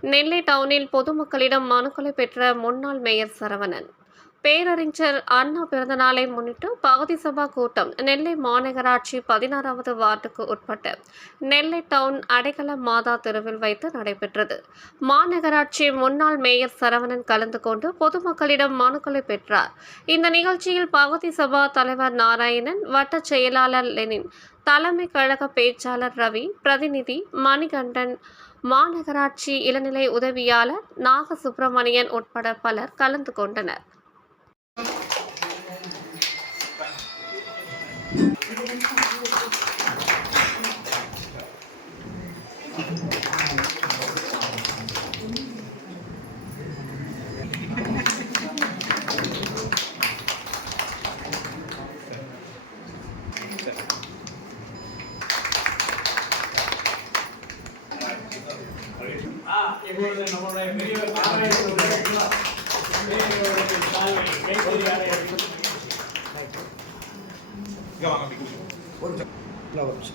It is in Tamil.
நெல்லை டவுனில் பொதுமக்களிடம் மனுக்களை பெற்ற முன்னாள் மேயர் சரவணன். பேரறிஞர் அண்ணா பிறந்தநாளை முன்னிட்டு பகுதி சபா கூட்டம் நெல்லை மாநகராட்சி பதினாறாவது வார்டுக்கு உட்பட்ட நெல்லை டவுன் அடைக்கல மாதா தெருவில் வைத்து நடைபெற்றது. மாநகராட்சி முன்னாள் மேயர் சரவணன் கலந்து கொண்டு பொதுமக்களிடம் மனுக்களை பெற்றார். இந்த நிகழ்ச்சியில் பகுதி சபா தலைவர் நாராயணன் வட்ட செயலாளர் லெனின் தலைமை கழக பேச்சாளர் ரவி பிரதிநிதி மணிகண்டன் மாநகராட்சி இளநிலை உதவியாளர் நாக சுப்பிரமணியன் உட்பட பலர் கலந்து கொண்டனர். Ah, it was a number of ஆடையை ஃப்ளவர்ஸ்